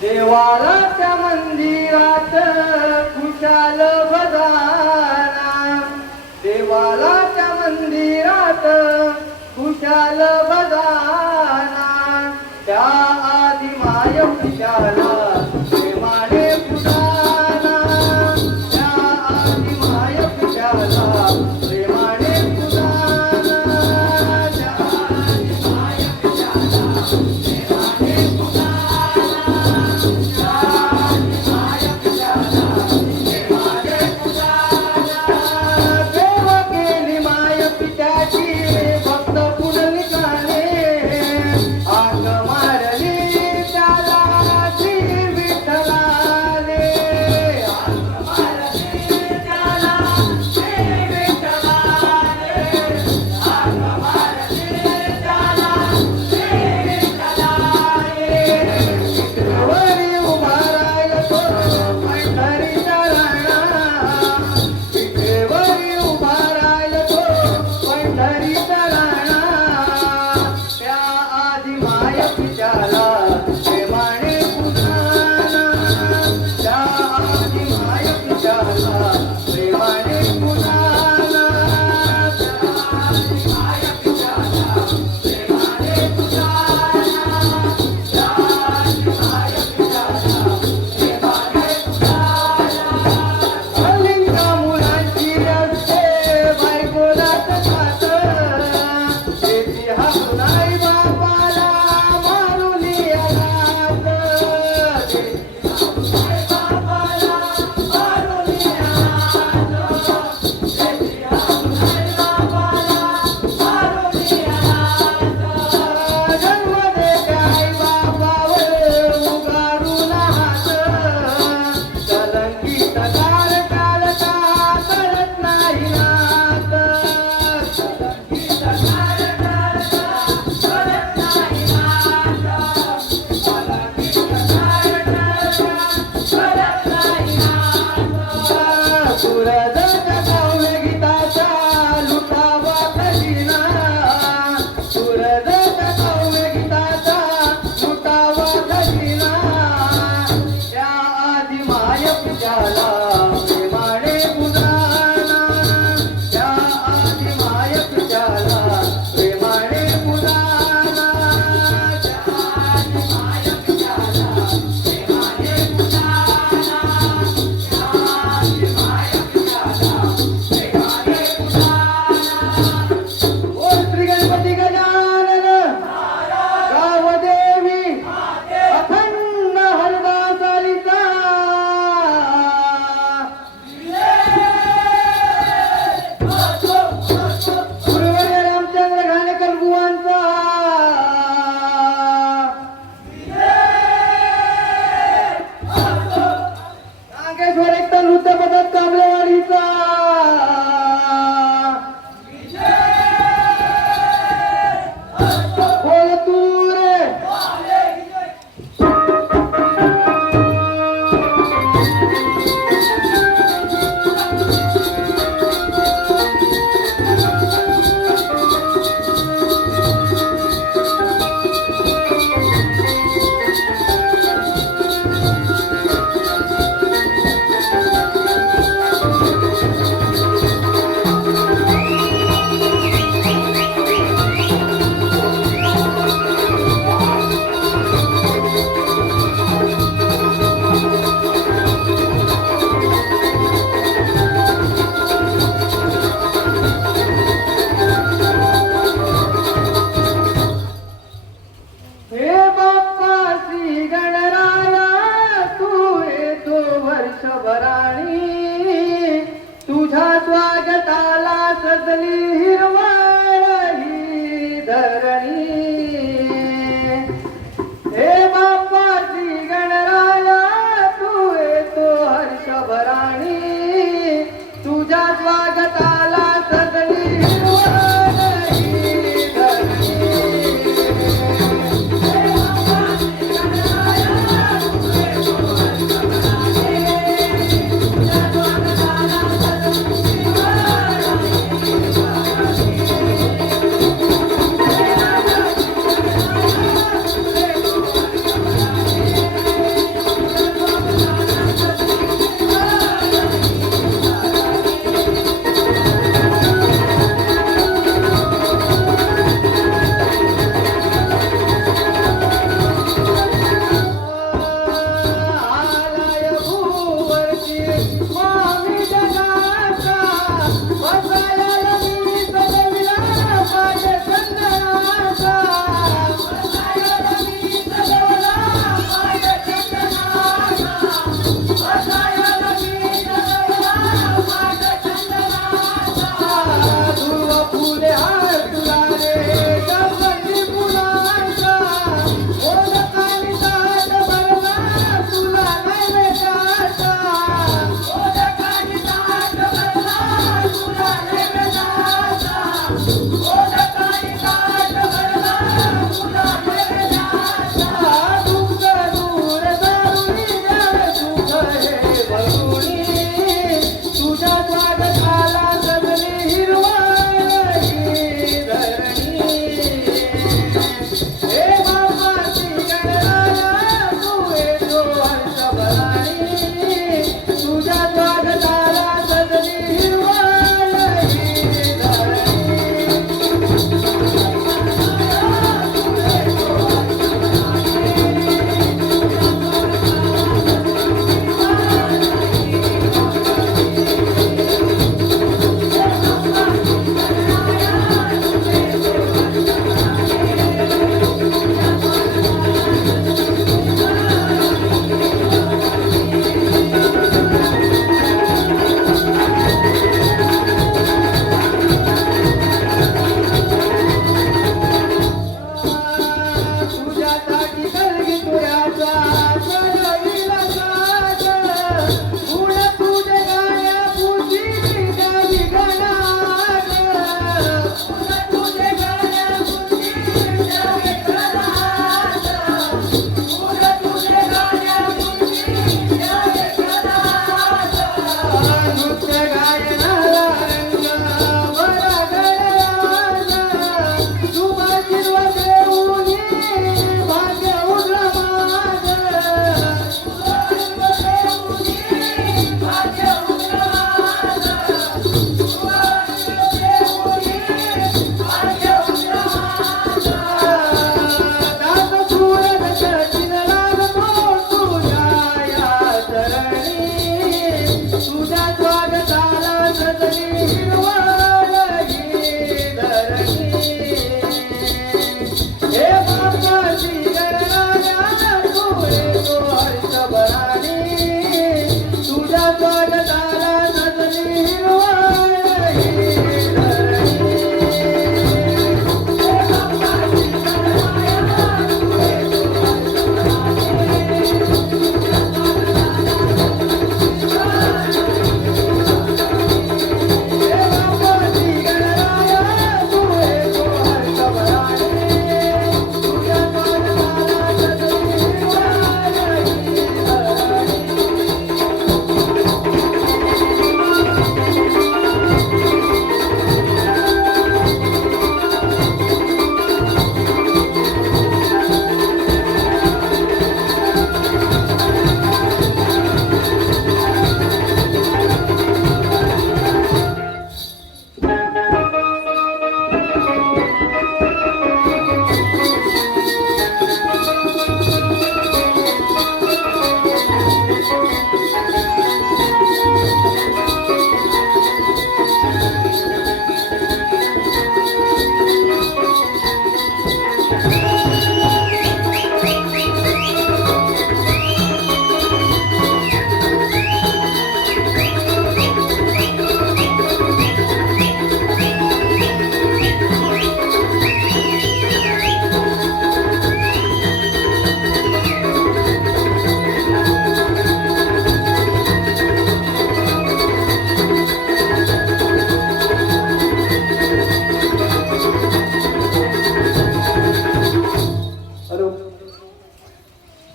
देवाला त्या मंदिरात खुशाल बदाना, देवाला त्या मंदिरात खुशाल बदाना, त्या आधी माय खुशाला प्रेमाने फुटाना, त्या आधी माय खुशाला प्रेमाने फुटाना, त्या आधी माय खुशाला प्रेमाने भक्त पुंडलिकाने आग मारली त्याला श्री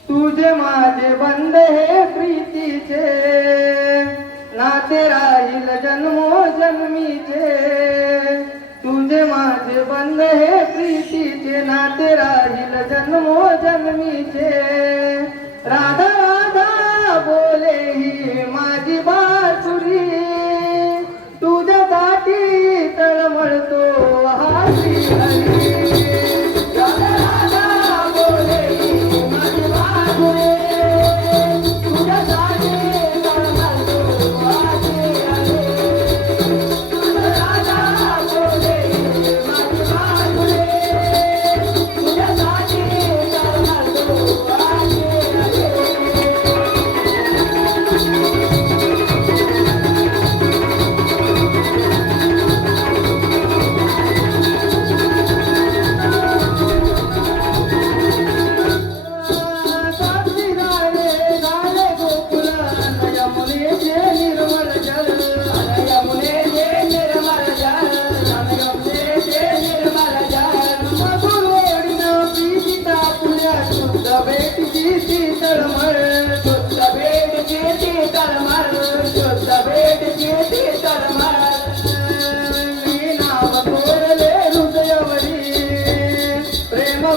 तुझे माझे बंध हे प्रीतीचे, नाते राहील जन्मोजन्मीचे. तुझे माझे बंध हे प्रीतीचे, नाते राहील जन्मोजन्मीचे. राधा राधा बोले ही माझी बासुरी, तुझ्यासाठी तळमळतो हा श्रीहरी. राधा राधा बोले ही माझी बासुरी, तुझ्यासाठी तळमळतो हा श्रीहरी. राधा राधा बोले ही माझी बासुरी, तुझ्यासाठी तळमळतो हा श्रीहरी.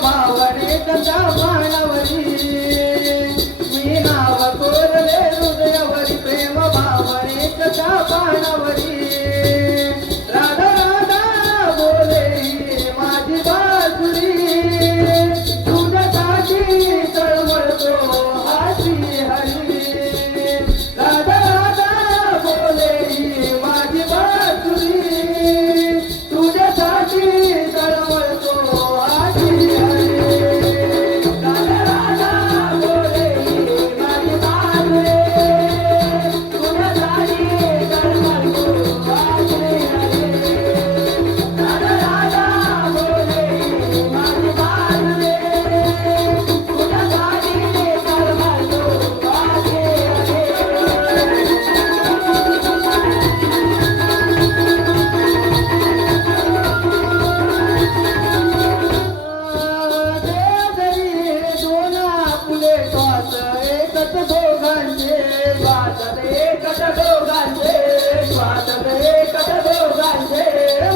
भावनेच्या बाणावरी मी नाव कोरले हृदयावरी, प्रेम भावनेच्या बाणावरी. राधा राधा बोले ही माझी बासुरी, तुझ्यासाठी तळमळतो हा श्रीहरी. राधा राधा बोले ही माझी बासुरी, तुझ्यासाठी तळमळतो हा श्रीहरी.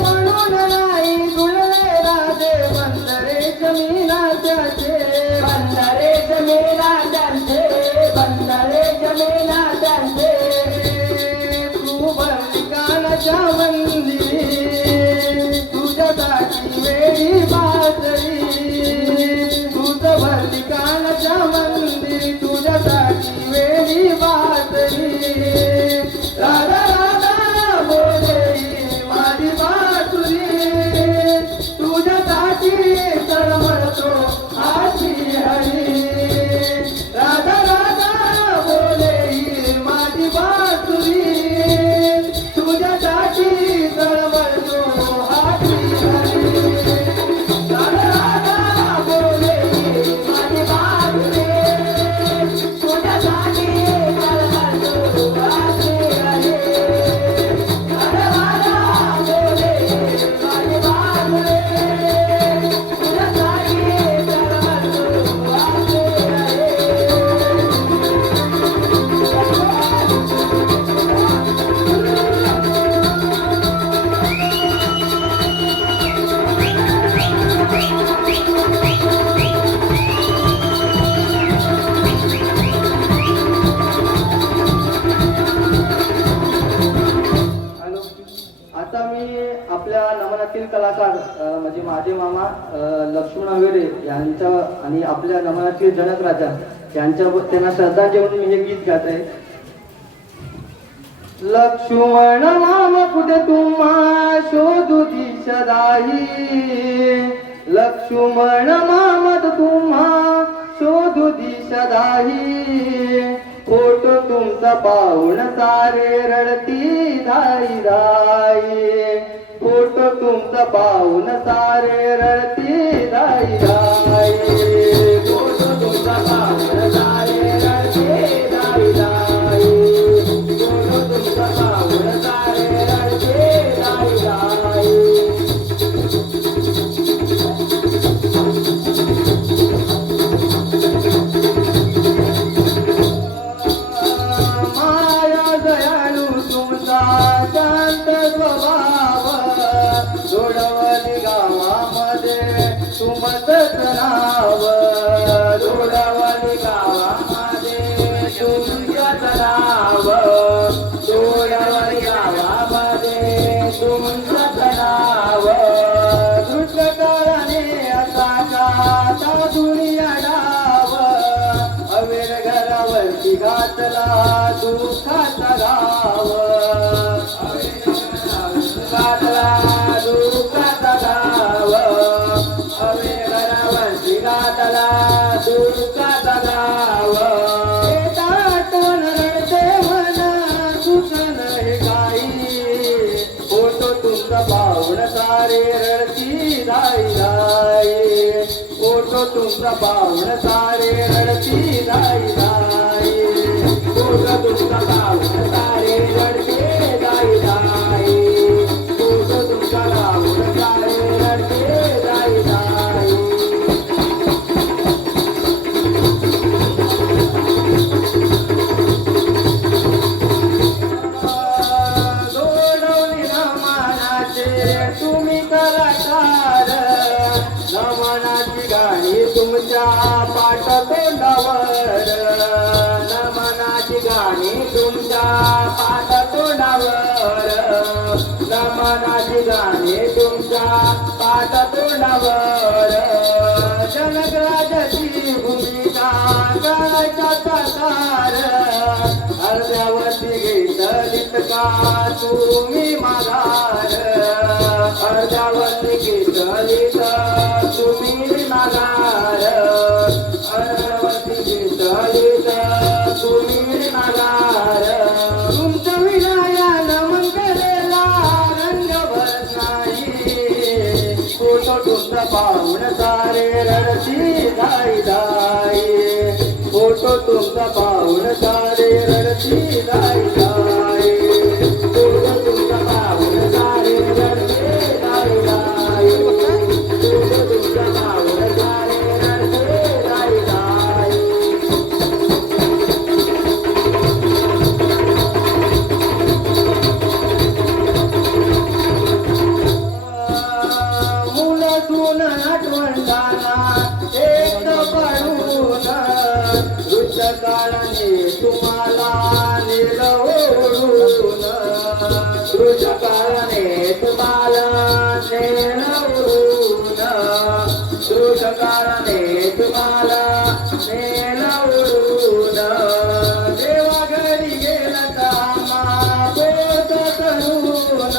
म्हणून नाही जुळले राधे बंदरे जमीनाचे, बंदरे जमीनाचे, बंदरे जमीनाचे. तू बलिकानाच्या मंदिरी, तुझ्यासाठी वेळी बाजरी. तुझं बलिकानाच्या मंदिरी, तुझ्यासाठी वेळी बाजरी. राधा राधा बोले ही माझी बासुरी, तुझ्यासाठी तळमळतो हा श्रीहरी. राधा राधा बोले ही माझी बासुरी, तुझ्यासाठी तळमळतो हा श्रीहरी. राधा राधा बोले ही माझी बासुरी, तुझ्यासाठी तळमळतो हा श्रीहरी. राधा राधा बोले ही माझी बासुरी, तुझ्यासाठी तळमळतो हा श्रीहरी. हॅलो, आता मी आपल्या नमनातील कलाकार म्हणजे माझे मामा लक्ष्मण अवेरे यांच्या आणि आपल्या नमनातील जनक राजा यांच्या त्यांना श्रद्धांजली म्हणून मी हे गीत गात आहे. लक्ष्मण मामा कुठे तुम्हा शोधू दिशदाही, लक्ष्मण मामा तुम्हा शोधू दिशदाही. फोटो तुमचा पाहून सारे रडती धाई धाई, फोटो तुमचा पाहून सारे रडती धाई धाई. फोटो तुमचा पाहून सारे रडती धाई धाई, फोटो तुमचा पाहून सारे रडती धाई धाई. घातला दुःखाचा गाव घातला दुःखाचा गाव अवे घरावरती घातला दुःखाचा गाव आठवण रडते म्हणा सुसन हे काही फोटो तुमचा पाहुण सारे रडती जाई जाई फोटो तुमचा पाहुण सारे रडती जाई जाई फोटो तुमचा पाहुण सारे रडते जाई जाई फोटो तुमचा पाहुण सारे रडते जाई जाई गोडवली नमनाचे तुम्ही कलाकार नमनाची गाणी तुमच्या पाठ तोंडावर नमनाची गाणी तुमच्या पाठ तोंडावर नमनाची गाणी तुमच्या पाठ तोंडावर जनकराजाची भूमिका करायचा साकार अर्ध्यावरती घेतलीत का तुम्ही माघार अर्ध्यावरती घेतलीत तुम्ही माघार अर्ध्यावरती घेतलीत तुम्ही माघार तुमच्या विनाया नमन केलेला रंग भरत नाही फोटो तुमचा पाहुण सारे रडती जाई जाई फोटो तुमचा पाहुण सारे रडती जाई जाई फोटो तुमचा पाहुण सारे रडते जाई जाई फोटो तुमचा पाहुण सारे रडते जाई जाई मुलं तून आठवणताना एक पडून काळाने तुम्हाला निरवळून काळाने तुम्हाला नेलवळून काळाने तुम्हाला नेलवळून देवा घरी गेला कामा बोध करून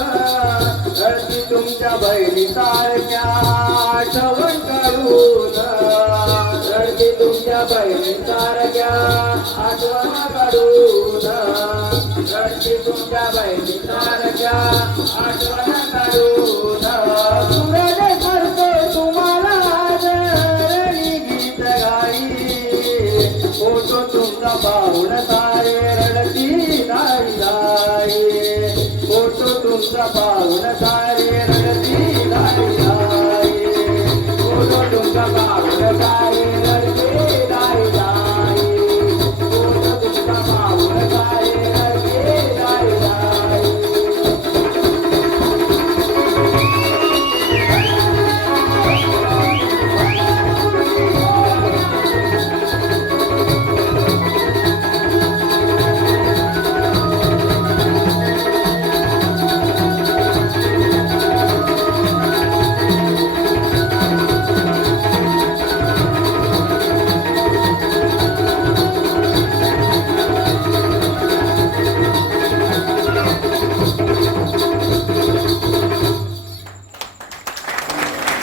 रडती तुमच्या बहिणी सारख्या आठवण करून रडती तुमच्या बहिणी सारख्या आठवण काढून रडती तुमच्या बहिणी सारख्या आठवण काढून सूरज करतो तुम्हाला रणी गीत गाई फोटो तुमचा पाहुण सारे रडती जाई जाई फोटो तुमचा पाहुण